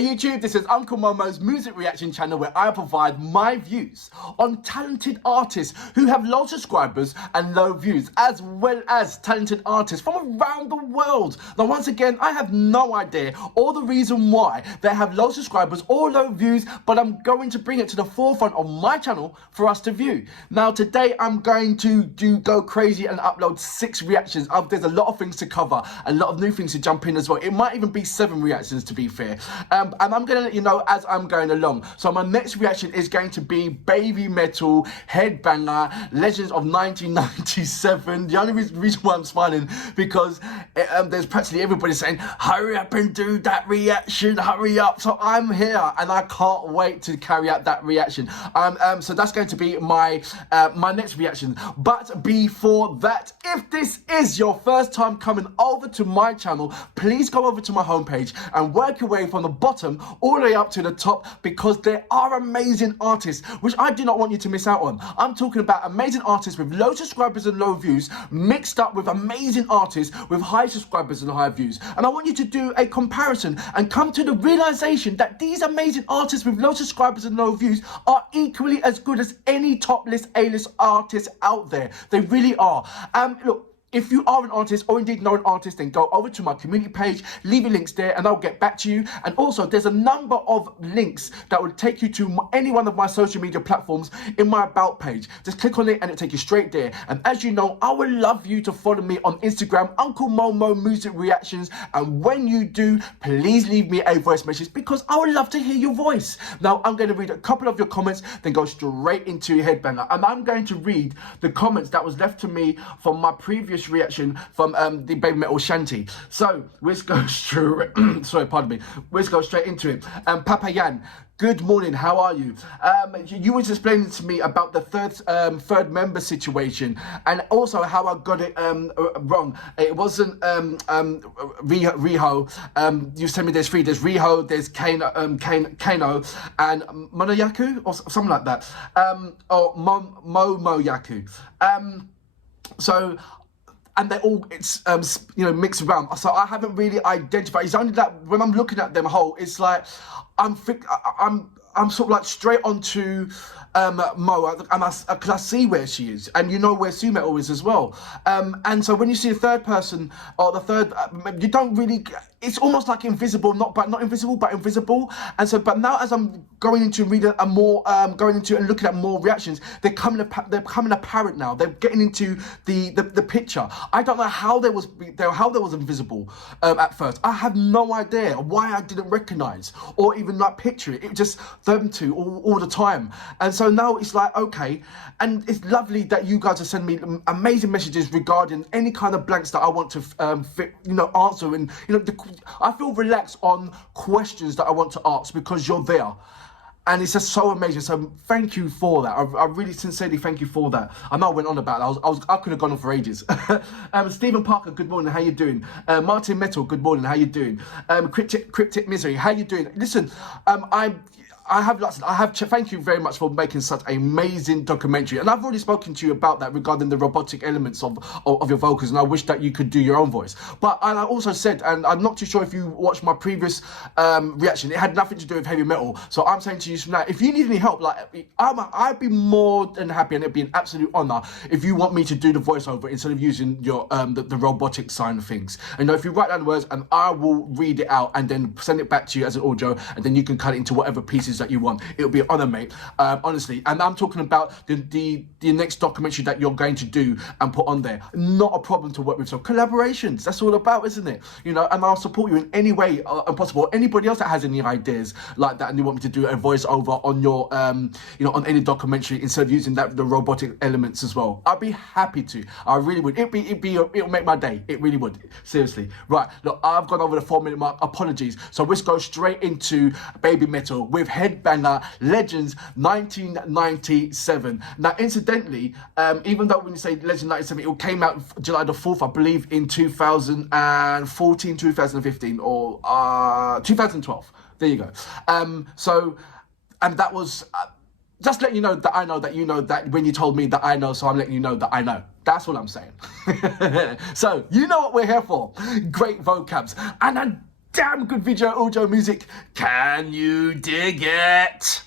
Hey YouTube, this is Uncle Momo's music reaction channel where I provide my views on talented artists who have low subscribers and low views, as well as talented artists from around the world. Now once again, I have no idea or the reason why they have low subscribers or low views, but I'm going to bring it to the forefront of my channel for us to view. Now today I'm going to go crazy and upload 6 reactions. There's a lot of things to cover, a lot of new things to jump in as well. It might even be 7 reactions to be fair. And I'm going to let you know as I'm going along. So my next reaction is going to be BabyMetal, Headbanger, Legends of 1997. The only reason why I'm smiling because there's practically everybody saying, hurry up and do that reaction, hurry up. So I'm here and I can't wait to carry out that reaction. So that's going to be my my next reaction. But before that, if this is your first time coming over to my channel, please go over to my homepage and work your way from the bottom all the way up to the top, because there are amazing artists which I do not want you to miss out on. I'm talking about amazing artists with low subscribers and low views mixed up with amazing artists with high subscribers and high views. And I want you to do a comparison and come to the realization that these amazing artists with low subscribers and low views are equally as good as any top list A-list artists out there. They really are. Look, if you are an artist or indeed know an artist, then go over to my community page, leave your links there and I'll get back to you. And also there's a number of links that will take you to any one of my social media platforms in my about page. Just click on it and it'll take you straight there. And as you know, I would love you to follow me on Instagram, Uncle Momo Music Reactions. And when you do, please leave me a voice message because I would love to hear your voice. Now I'm going to read a couple of your comments, then go straight into Headbanger. And I'm going to read the comments that was left to me from my previous reaction from the BabyMetal Shanty. So let's go straight sorry, pardon me. Let's go straight into it. Papa Yan, good morning, how are you? You was explaining to me about the third member situation and also how I got it wrong. It wasn't Riho. You sent me there's 3. There's Riho, there's Kano and Monoyaku or something like that. Or Momoyaku. So and they're all mixed around, so I haven't really identified. It's only that when I'm looking at them whole, it's like I'm sort of like straight onto Mo, and because I see where she is, and you know where Sumetal is as well. And so when you see a third person or the third, you don't really. It's almost like invisible, not invisible, but invisible. And so, but now as I'm going into reading and looking at more reactions, they're becoming apparent now. They're getting into the picture. I don't know how they was invisible at first. I have no idea why I didn't recognize or even like picture it. It just them two all the time. And so now it's like, okay, and it's lovely that you guys are sending me amazing messages regarding any kind of blanks that I want to answer, and I feel relaxed on questions that I want to ask because you're there. And it's just so amazing. So thank you for that. I really sincerely thank you for that. I know I went on about it. I could have gone on for ages. Stephen Parker, good morning. How you doing? Martin Metal, good morning. How you doing? Cryptic Misery, how you doing? Listen, thank you very much for making such an amazing documentary, and I've already spoken to you about that regarding the robotic elements of your vocals, and I wish that you could do your own voice. But I also said, and I'm not too sure if you watched my previous reaction, it had nothing to do with heavy metal. So I'm saying to you now, if you need any help, like I'd be more than happy, and it'd be an absolute honor if you want me to do the voiceover instead of using your the robotic side of things. And if you write down the words, and I will read it out and then send it back to you as an audio, and then you can cut it into whatever pieces that you want. It'll be an honor, mate, honestly. And I'm talking about the next documentary that you're going to do and put on there. Not a problem to work with. So collaborations, that's all about, isn't it? And I'll support you in any way possible. Anybody else that has any ideas like that and you want me to do a voiceover on your on any documentary instead of using the robotic elements as well, I'd be happy to. I really would. It'll make my day. It really would. Seriously. Right, look, I've gone over the 4-minute mark. Apologies. So let's go straight into BabyMetal with Headbanger, Legends 1997. Now incidentally, even though when you say Legend 97, it came out July the 4th, I believe, in 2014, 2015, or 2012. There you go. And that was just letting you know that I know that you know that when you told me that I know, so I'm letting you know that I know. That's what I'm saying. So you know what we're here for. Great vocabs. And damn good video audio music. Can you dig it?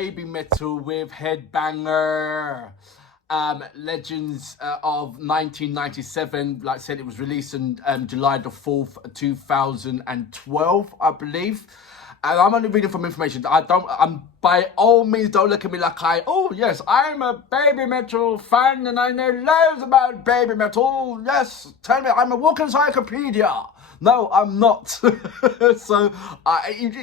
BabyMetal with Headbanger. Legends of 1997. Like I said, it was released on July the 4th, 2012, I believe. And I'm only reading from information. I'm by all means, don't look at me like oh yes, I'm a BabyMetal fan and I know loads about BabyMetal. Yes, tell me, I'm a walking encyclopedia. No, I'm not. So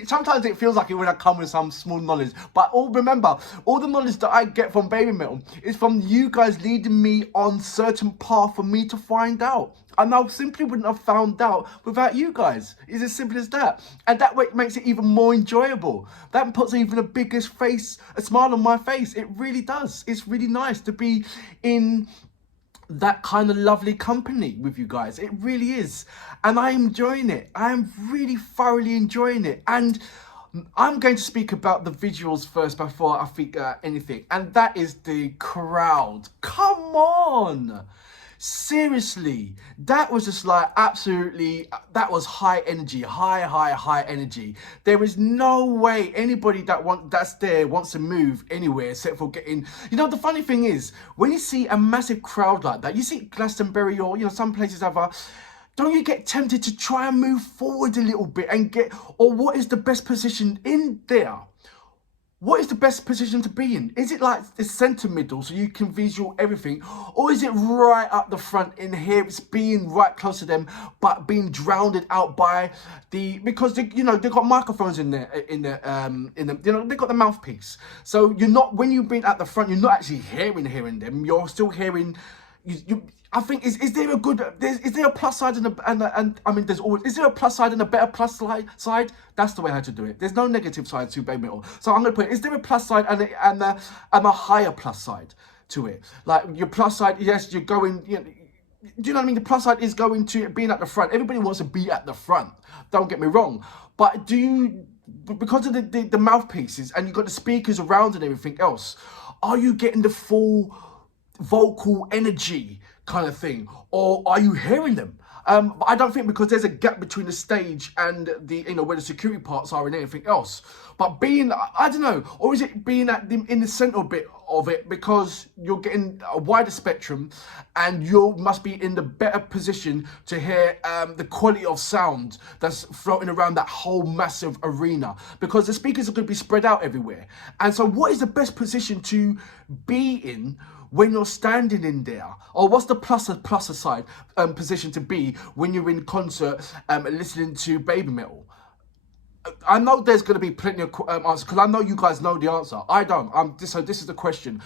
sometimes it feels like it when I come with some small knowledge. But remember, all the knowledge that I get from BabyMetal is from you guys leading me on certain path for me to find out. And I simply wouldn't have found out without you guys. It's as simple as that. And that way it makes it even more enjoyable. That puts even a biggest a smile on my face. It really does. It's really nice to be in that kind of lovely company with you guys. It really is. And I'm enjoying it. I am really thoroughly enjoying it. And I'm going to speak about the visuals first before I think anything. And that is the crowd. Come on. Seriously, that was just like absolutely, that was high energy, high energy. There is no way anybody that's there wants to move anywhere except for getting, the funny thing is, when you see a massive crowd like that, you see Glastonbury or, some places have don't you get tempted to try and move forward a little bit and or what is the best position in there? What is the best position to be in? Is it like the center middle so you can visual everything? Or is it right up the front in here? It's being right close to them, but being drowned out by because they've got microphones in there, they've got the mouthpiece. So you're not, when you've been at the front, you're not actually hearing them. You're still hearing, I think, is there a plus side and I mean, is there a plus side and a better plus side? That's the way I had to do it. There's no negative side to BabyMetal. So I'm going to put, is there a plus side and a higher plus side to it? Like your plus side, yes, you're going, do you know what I mean? The plus side is going to being at the front. Everybody wants to be at the front. Don't get me wrong. But because of the mouthpieces and you've got the speakers around and everything else, are you getting the full vocal energy kind of thing, or are you hearing them? But I don't think, because there's a gap between the stage and the where the security parts are and anything else. But being, I don't know, or is it being in the central bit of it, because you're getting a wider spectrum and you must be in the better position to hear the quality of sound that's floating around that whole massive arena, because the speakers are going to be spread out everywhere. And so what is the best position to be in when you're standing in there? Or what's the plus side position to be when you're in concert listening to BabyMetal? I know there's going to be plenty of answers, because I know you guys know the answer. I don't. So this is the question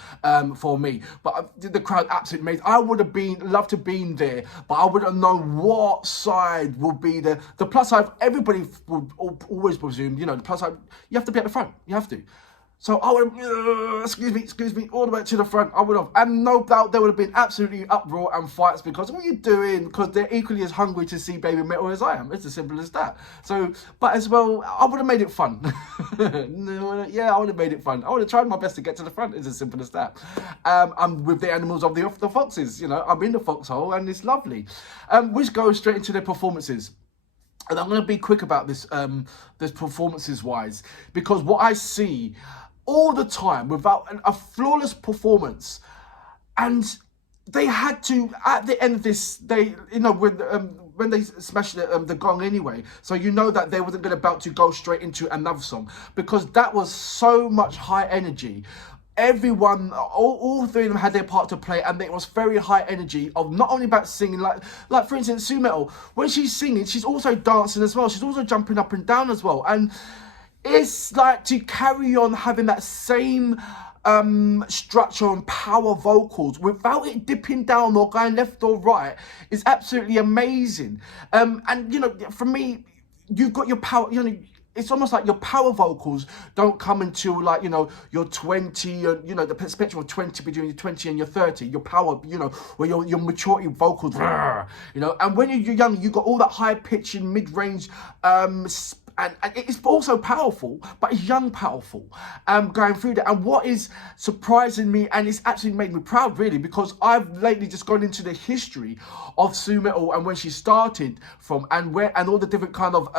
for me. But the crowd absolutely amazing. I would have loved to been there, but I wouldn't know what side will be the plus side. Everybody would always presume, the plus side, you have to be at the front. You have to. So I would have, excuse me, all the way to the front. I would have, and no doubt there would have been absolutely uproar and fights, because what are you doing? Because they're equally as hungry to see BabyMetal as I am. It's as simple as that. So, but as well, I would have made it fun. Yeah, I would have made it fun. I would have tried my best to get to the front. It's as simple as that. I'm with the animals of the foxes. I'm in the foxhole and it's lovely. Which goes straight into their performances. And I'm going to be quick about this performances wise, because what I see all the time without a flawless performance, and they had to, at the end of this, when they smashed the gong anyway, so that they wasn't about to go straight into another song, because that was so much high energy. Everyone, all three of them had their part to play, and it was very high energy of not only about singing, like for instance, Sue Metal, when she's singing, she's also dancing as well. She's also jumping up and down as well. And it's like to carry on having that same structure and power vocals without it dipping down or going left or right is absolutely amazing. And for me, you've got your power, it's almost like your power vocals don't come until you're 20, the spectrum of 20, between your 20 and your 30, your power, where your maturity vocals, and when you're young, you got all that high pitch and mid-range and it's also powerful, but it's young powerful, going through that. And what is surprising me, and it's actually made me proud really, because I've lately just gone into the history of Su Metal and when she started from, and all the different kind of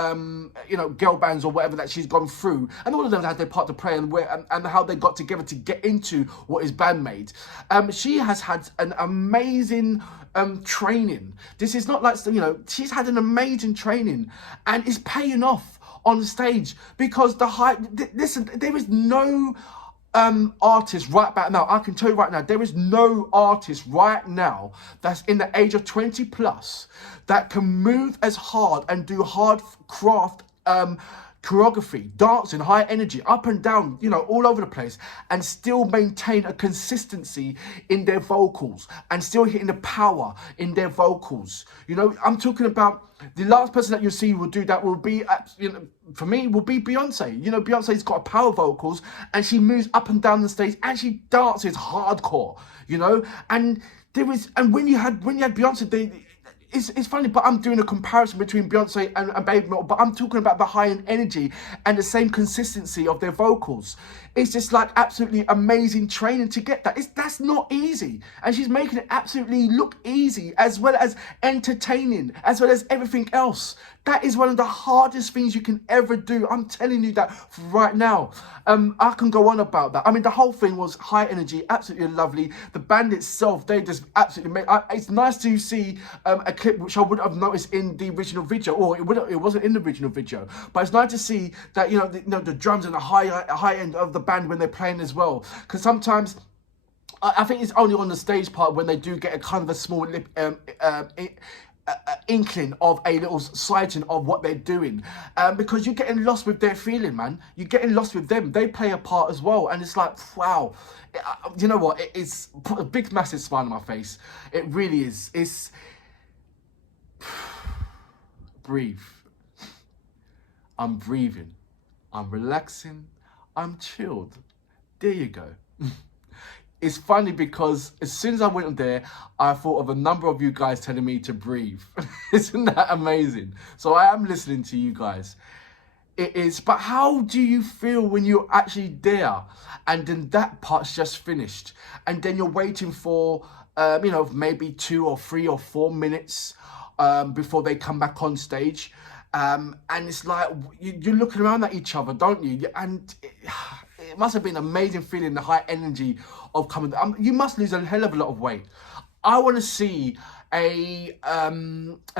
you know, girl bands or whatever that she's gone through, and all of them had their part to play, and how they got together to get into what is BAYBMETAL. She has had an amazing training. This is not like, you know, she's had an amazing training, and it's paying off on stage, because listen, there is no artist right about now, I can tell you right now, there is no artist right now that's in the age of 20 plus that can move as hard and do hard craft choreography, dancing, high energy, up and down, you know, all over the place, and still maintain a consistency in their vocals, and still hitting the power in their vocals. You know, I'm talking about the last person that you see will do that will be, you know, for me, will be Beyonce. You know, Beyonce's got power vocals, and she moves up and down the stage, and she dances hardcore. You know, and there is, and when you had Beyonce, it's funny, but I'm doing a comparison between Beyonce and BabyMetal, but I'm talking about the high-end energy and the same consistency of their vocals. It's just like absolutely amazing training to get that. That's not easy. And she's making it absolutely look easy, as well as entertaining, as well as everything else. That is one of the hardest things you can ever do. I'm telling you that right now. I can go on about that. I mean, the whole thing was high energy, absolutely lovely. The band itself, they just absolutely made. It's nice to see a clip which I wouldn't have noticed in the original video, or it wasn't in the original video. But it's nice to see that, you know, the drums and the high end of the band when they're playing as well. Because sometimes I think it's only on the stage part when they do get a kind of a small inkling of a little sighting of what they're doing, because you're getting lost with their feeling, man. You're getting lost with them. They play a part as well, and it's like, wow. You know what? It's put a big massive smile on my face. It really is. It's breathe. I'm breathing. I'm relaxing. I'm chilled. There you go. It's funny because as soon as I went on there, I thought of a number of you guys telling me to breathe. Isn't that amazing? So I am listening to you guys. It is, but how do you feel when you're actually there and then that part's just finished, and then you're waiting for, you know, maybe 2 or 3 or 4 minutes before they come back on stage, and it's like you're looking around at each other, don't you? And it must have been an amazing feeling, the high energy of coming. You must lose a hell of a lot of weight. I want to see a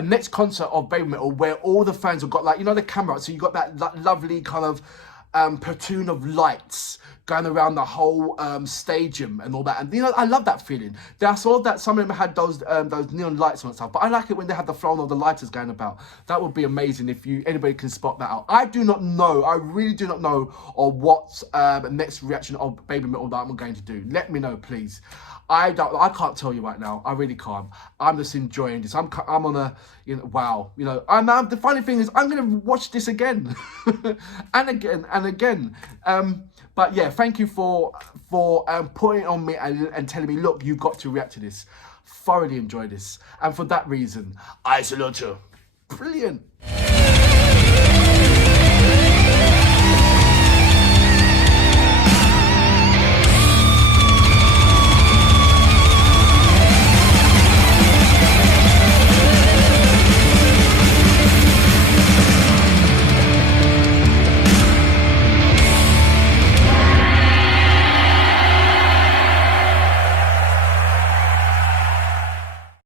next concert of BabyMetal where all the fans have got, like, you know, the camera, so you got that lovely kind of platoon of lights going around the whole stadium and all that. And, you know, I love that feeling. I saw that some of them had those neon lights and stuff, but I like it when they have the flow of the lighters going about. That would be amazing if anybody can spot that out. I do not know, I really do not know, or what next reaction of BabyMetal that I'm going to do. Let me know, please. I can't tell you right now. I really can't. I'm just enjoying this. I'm on a, you know, wow. You know, the funny thing is, I'm gonna watch this again, and again and again. But yeah, thank you for putting it on me and telling me, look, you've got to react to this. Thoroughly enjoy this, and for that reason, I salute you. Brilliant.